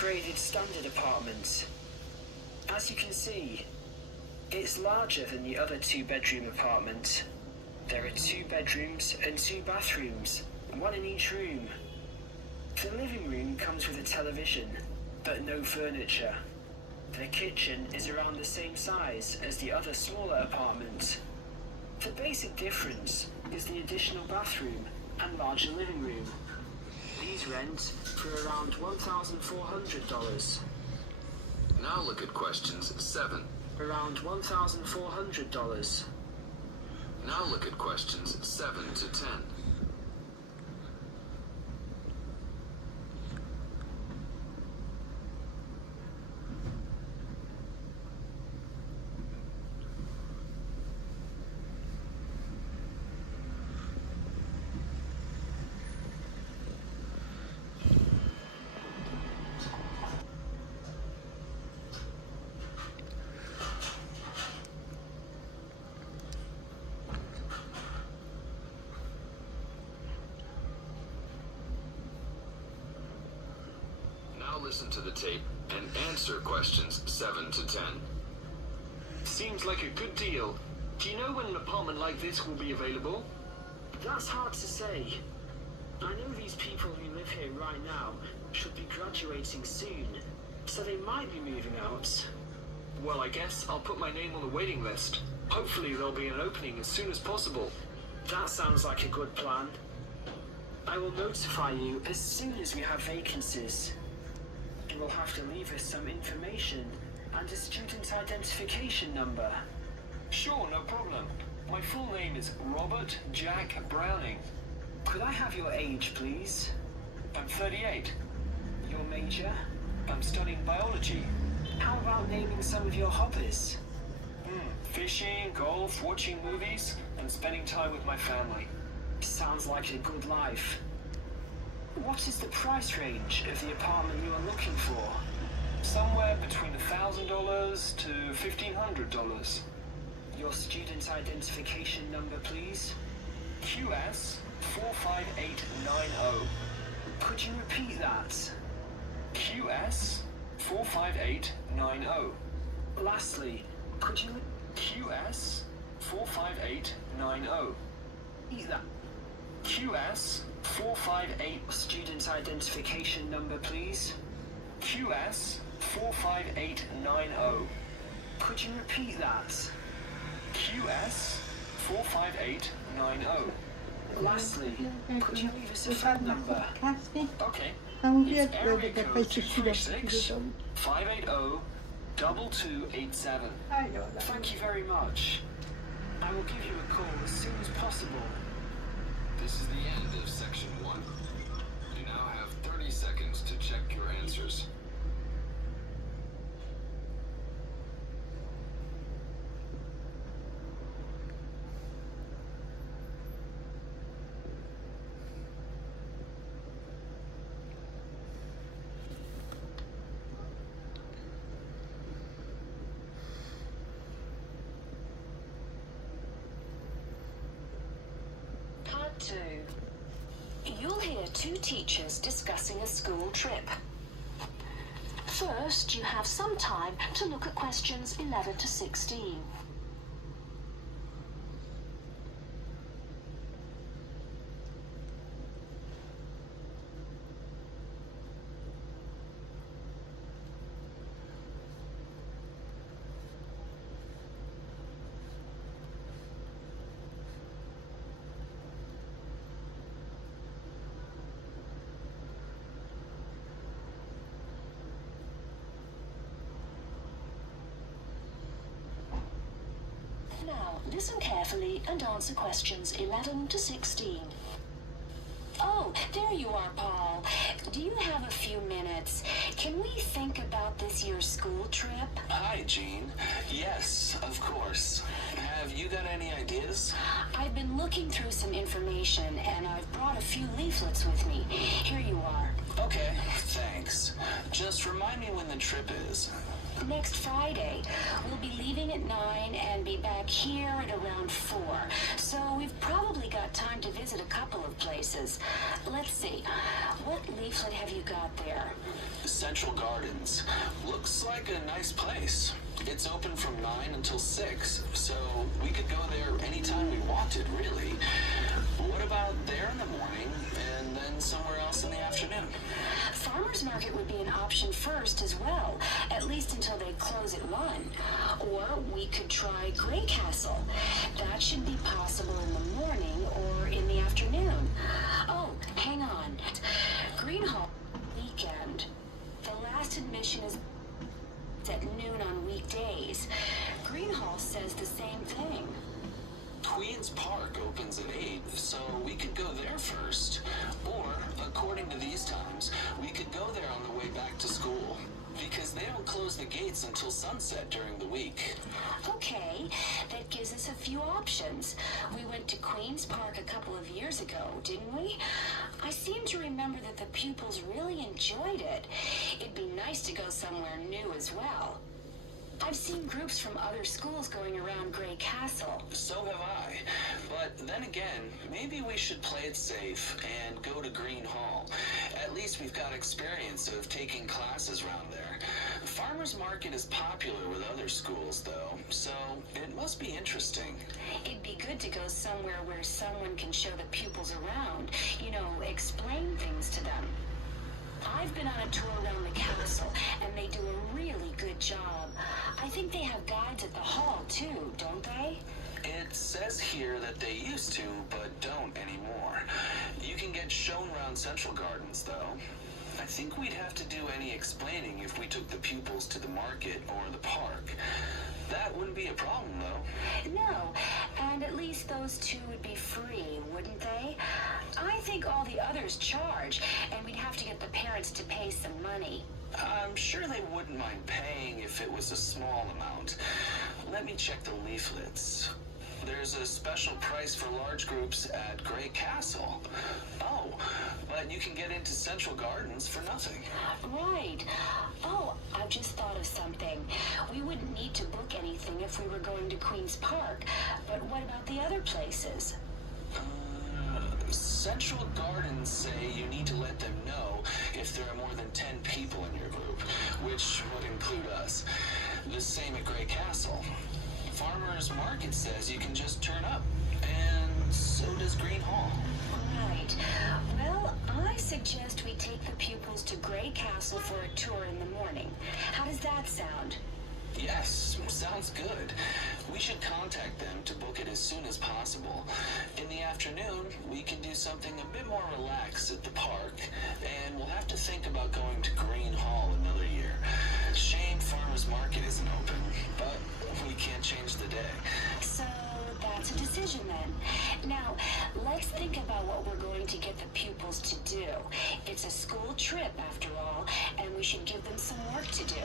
upgraded standard apartment. As you can see, it's larger than the other two-bedroom apartment. There are 2 bedrooms and 2 bathrooms, one in each room. The living room comes with a television, but no furniture. The kitchen is around the same size as the other smaller apartment. The basic difference is the additional bathroom and larger living room. These rent for around $1,400. Now look at questions 7. Around $1,400. Now look at questions 7 to 10. Listen to the tape and answer questions 7 to 10. Seems like a good deal. Do you know when an apartment like this will be available? That's hard to say. I know these people who live here right now should be graduating soon, so they might be moving out. Well, I guess I'll put my name on the waiting list. Hopefully there'll be an opening as soon as possible. That sounds like a good plan. I will notify you as soon as we have vacancies. You will have to leave us some information and a student identification number. Sure, no problem. My full name is Robert Jack Browning. Could I have your age, please? I'm 38. Your major? I'm studying biology. How about naming some of your hobbies? Fishing, golf, watching movies, and spending time with my family. Sounds like a good life. What is the price range of the apartment you are looking for? Somewhere between $1,000 to $1,500. Your student identification number, please? QS 45890. Could you repeat that? QS 45890. Lastly, could you... QS 45890. Repeat that. QS 458... Student identification number, please? QS 45890. Could you repeat that? QS 45890. Lastly, could you leave us a phone number? Okay. It's It's area code 236 580 2287. Thank you very much. I will give you a call as soon as possible. This is the end of section 1. You now have 30 seconds to check your answers. Part 2. You'll hear 2 teachers discussing a school trip. First, you have some time to look at questions 11 to 16. Now, listen carefully and answer questions 11 to 16. Oh, there you are, Paul. Do you have a few minutes? Can we think about this year's school trip? Hi, Jean. Yes, of course. Have you got any ideas? I've been looking through some information, and I've brought a few leaflets with me. Here you are. Okay, thanks. Just remind me when the trip is. Next Friday. We'll be leaving at 9 and be back here at around 4. So we've probably got time to visit a couple of places. Let's see. What leaflet have you got there? Central Gardens. Looks like a nice place. It's open from 9 until 6, so we could go there anytime we wanted, really. What about there in the morning and then somewhere else in the afternoon? Farmers Market would be an option first as well, at least until they close at 1. Or we could try Grey Castle. That should be possible in the morning or in the afternoon. Oh, hang on. Green Hall weekend. The last admission is at noon on weekdays. Green Hall says the same thing. Queen's Park opens at 8, so we could go there first. Or, according to these times, we could go there on the way back to school. Because they don't close the gates until sunset during the week. Okay, that gives us a few options. We went to Queen's Park a couple of years ago, didn't we? I seem to remember that the pupils really enjoyed it. It'd be nice to go somewhere new as well. I've seen groups from other schools going around Grey Castle. So have I. But then again, maybe we should play it safe and go to Green Hall. At least we've got experience of taking classes around there. Farmers Market is popular with other schools, though, so it must be interesting. It'd be good to go somewhere where someone can show the pupils around, explain things to them. I've been on a tour around the castle, and they do a really good job. I think they have guides at the hall, too, don't they? It says here that they used to, but don't anymore. You can get shown around Central Gardens, though. I think we'd have to do any explaining if we took the pupils to the market or the park. That wouldn't be a problem, though. No, and at least those two would be free, wouldn't they? I think all the others charge, and we'd have to get the parents to pay some money. I'm sure they wouldn't mind paying if it was a small amount. Let me check the leaflets. There's a special price for large groups at Grey Castle. Oh, but you can get into Central Gardens for nothing. Right. Oh, I've just thought of something. We wouldn't need to book anything if we were going to Queen's Park, but what about the other places? Central Gardens say you need to let them know if there are more than 10 people in your group, which would include us. The same at Grey Castle. Farmers Market says you can just turn up, and so does Green Hall. Right. Well, I suggest we take the pupils to Grey Castle for a tour in the morning. How does that sound? Yes, sounds good. We should contact them to book it as soon as possible. In the afternoon, we can do something a bit more relaxed at the park, and we'll have to think about going to Green Hall another year. Shame Farmers Market isn't open, but we can't change the day. So that's a decision then. Now, let's think about what we're going to get the pupils to do. It's a school trip, after all, and we should give them some work to do.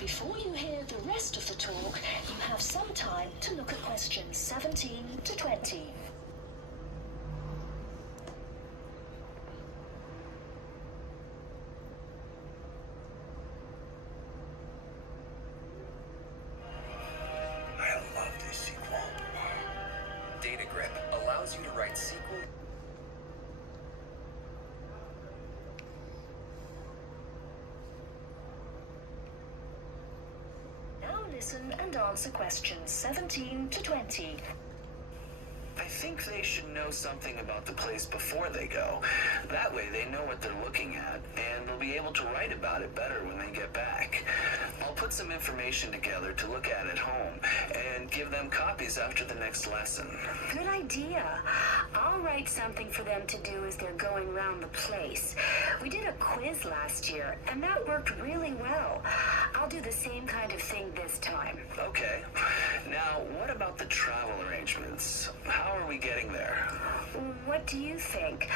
Before you hear the rest of the talk, you have some time to look at questions 17 to 20. I love this sequel. Data Grip allows you to write SQL. Now listen and answer questions 17 to 20. I think they should know something about the place before they go. That way they know what they're looking at, and they'll be able to write about it better when they get back. I'll put some information together to look at home, and give them copies after the next lesson. Good idea. I'll write something for them to do as they're going around the place. We did a quiz last year, and that worked really well. I'll do the same kind of thing this time. Okay. Now, what about the travel arrangements? How are we getting there? What do you think?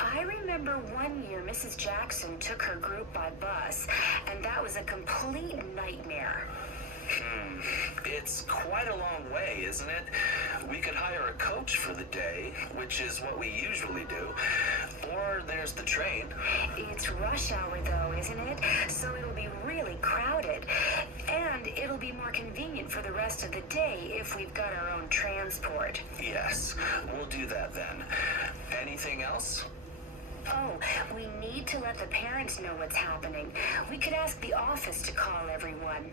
I remember one year Mrs. Jackson took her group by bus, and that was a complete nightmare. It's quite a long way, isn't it? We could hire a coach for the day, which is what we usually do. Or there's the train. It's rush hour though, isn't it? So it'll be really crowded. And it'll be more convenient for the rest of the day if we've got our own transport. Yes, we'll do that then. Anything else? Oh, we need to let the parents know what's happening. We could ask the office to call everyone.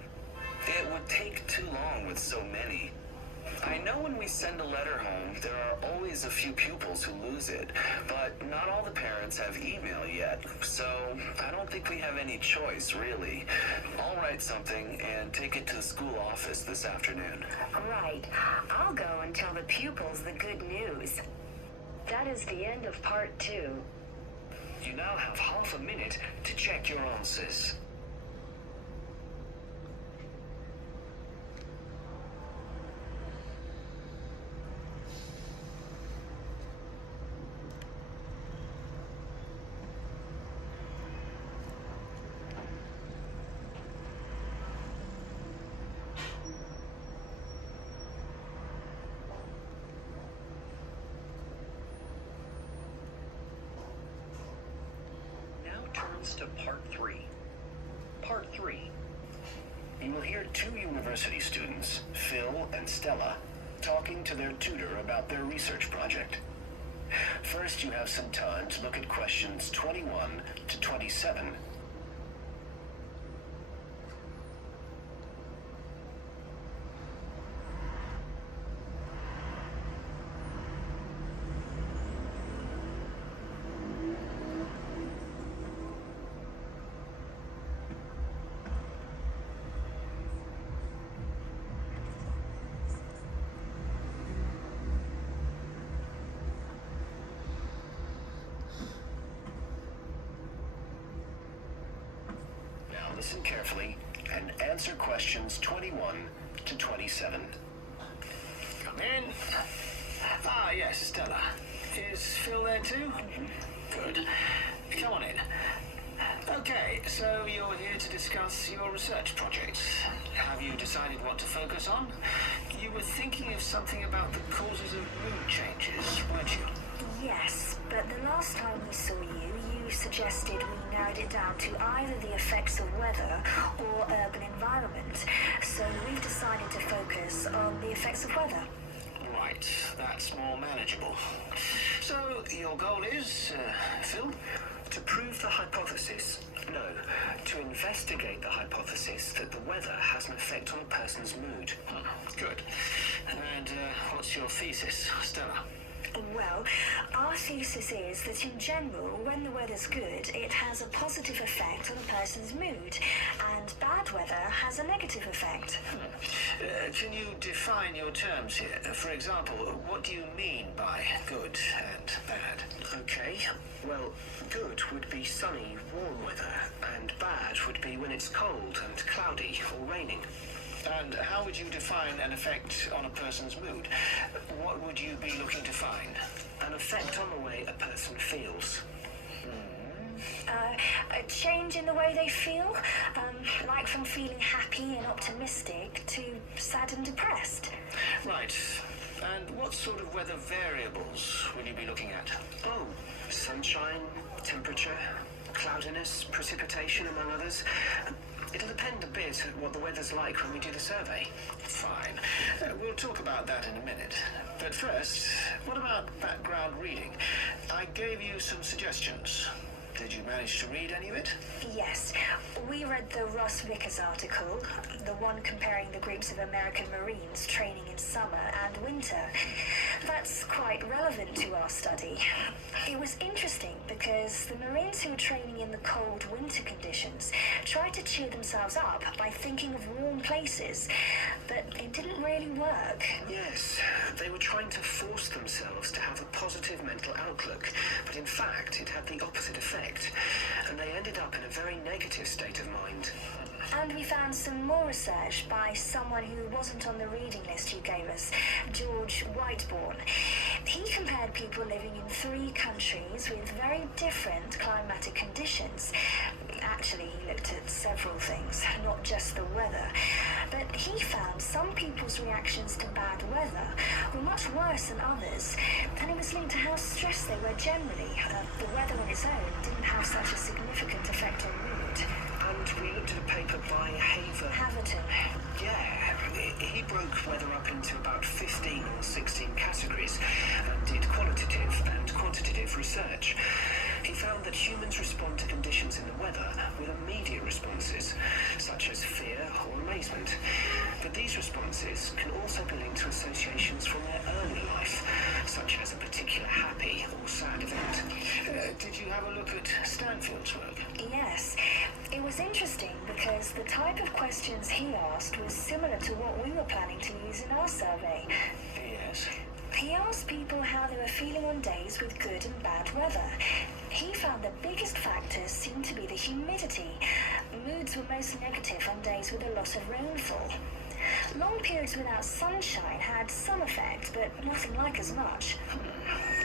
It would take too long with so many. I know when we send a letter home, there are always a few pupils who lose it, but not all the parents have email yet, so I don't think we have any choice, really. I'll write something and take it to the school office this afternoon. Right. I'll go and tell the pupils the good news. That is the end of part 2. You now have half a minute to check your answers. Turns to Part 3. Part 3. You will hear 2 university students, Phil and Stella, talking to their tutor about their research project. First, you have some time to look at questions 21 to 27. Listen carefully and answer questions 21 to 27. Come in. Ah, yes, Stella. Is Phil there too? Good. Come on in. Okay, so you're here to discuss your research project. Have you decided what to focus on? You were thinking of something about the causes of mood changes, weren't you? Yes, but the last time we saw you, you suggested we narrowed it down to either the effects of weather or urban environment. So we've decided to focus on the effects of weather. Right, that's more manageable. So, your goal is, Phil? To prove the hypothesis. No, to investigate the hypothesis that the weather has an effect on a person's mood. Good. And what's your thesis, Stella? Well, our thesis is that in general, when the weather's good, it has a positive effect on a person's mood, and bad weather has a negative effect. Can you define your terms here? For example, what do you mean by good and bad? Okay, well, good would be sunny, warm weather, and bad would be when it's cold and cloudy or raining. And how would you define an effect on a person's mood? What would you be looking to find? An effect on the way a person feels. A change in the way they feel, like from feeling happy and optimistic to sad and depressed. Right. And what sort of weather variables will you be looking at? Oh, sunshine, temperature, cloudiness, precipitation, among others. It'll depend a bit on what the weather's like when we do the survey. Fine. We'll talk about that in a minute. But first, what about background reading? I gave you some suggestions. Did you manage to read any of it? Yes, we read the Ross Vickers article, the one comparing the groups of American Marines training in summer and winter. That's quite relevant to our study. It was interesting because the Marines who were training in the cold winter conditions tried to cheer themselves up by thinking of warm places, but it didn't really work. Yes, they were trying to force themselves to have a positive mental outlook, but in fact it had the opposite effect, and they ended up in a very negative state of mind. And we found some more research by someone who wasn't on the reading list you gave us, George Whiteborn. He compared people living in 3 countries with very different climatic conditions. Actually, he looked at several things, not just the weather. But he found some people's reactions to bad weather were much worse than others, and it was linked to how stressed they were generally. The weather on its own didn't have such a significant effect on mood. And we looked at a paper by Haverton. Yeah, he broke weather up into about 15 or 16 categories and did qualitative and quantitative research. He found that humans respond to conditions in the weather with immediate responses, such as fear or amazement. But these responses can also be linked to associations from their early life, such as a particular happy or sad event. Did you have a look at Stanfield's work? Yes. It was interesting because the type of questions he asked was similar to what we were planning to use in our survey. Yes. He asked people how they were feeling on days with good and bad weather. He found the biggest factors seemed to be the humidity. Moods were most negative on days with a lot of rainfall. Long periods without sunshine had some effect, but nothing like as much.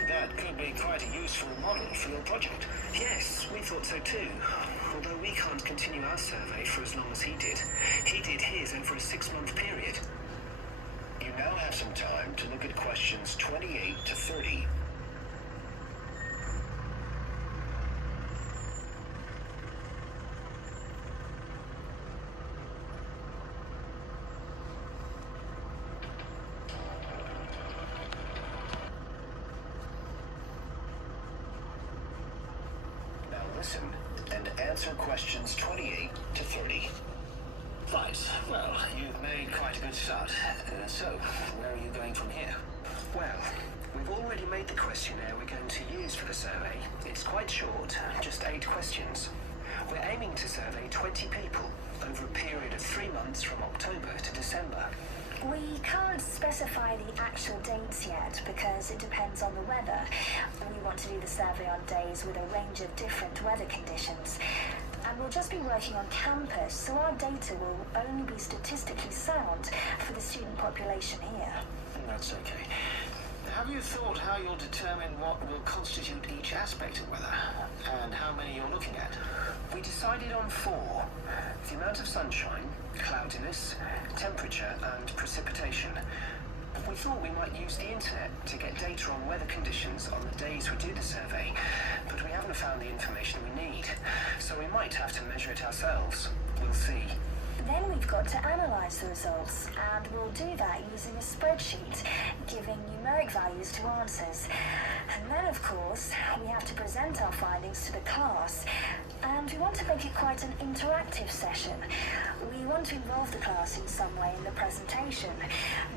That could be quite a useful model for your project. Yes, we thought so too. Although we can't continue our survey for as long as he did. He did his over a 6-month period. You now have some time to look at questions 28 to 30. Now listen and answer questions 28 to 30. Right, well, you've made quite a good start. So, where are you going from here? Well, we've already made the questionnaire we're going to use for the survey. It's quite short, just 8 questions. We're aiming to survey 20 people over a period of 3 months from October to December. We can't specify the actual dates yet because it depends on the weather. We want to do the survey on days with a range of different weather conditions. And we'll just be working on campus, so our data will only be statistically sound for the student population here. That's okay. Have you thought how you'll determine what will constitute each aspect of weather, and how many you're looking at? We decided on 4. The amount of sunshine, cloudiness, temperature, and precipitation. We thought we might use the internet to get data on weather conditions on the days we do the survey, but we haven't found the information we need, so we might have to measure it ourselves. We'll see. Then we've got to analyze the results, and we'll do that using a spreadsheet, giving numeric values to answers. And then, of course, we have to present our findings to the class, and we want to make it quite an interactive session. We want to involve the class in some way in the presentation,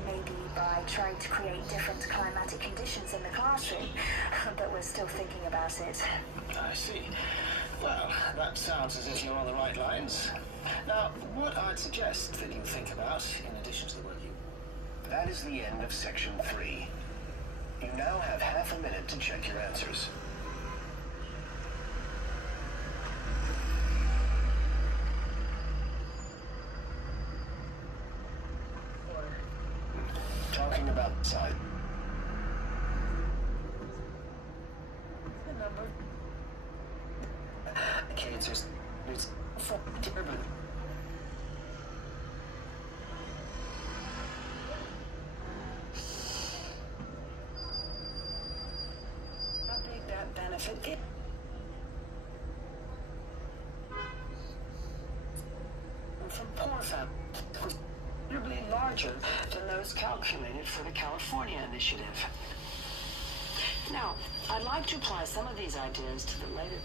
maybe by trying to create different climatic conditions in the classroom, but we're still thinking about it. I see. Well, that sounds as if you're on the right lines. Now, what I'd suggest that you think about, in addition to the work you... That is the end of section 3. You now have half a minute to check your answers. Talking about size. The number. Kids are terrible. How big that benefit is. From poor families was considerably larger than those calculated for the California initiative. Now, I'd like to apply some of these ideas to the later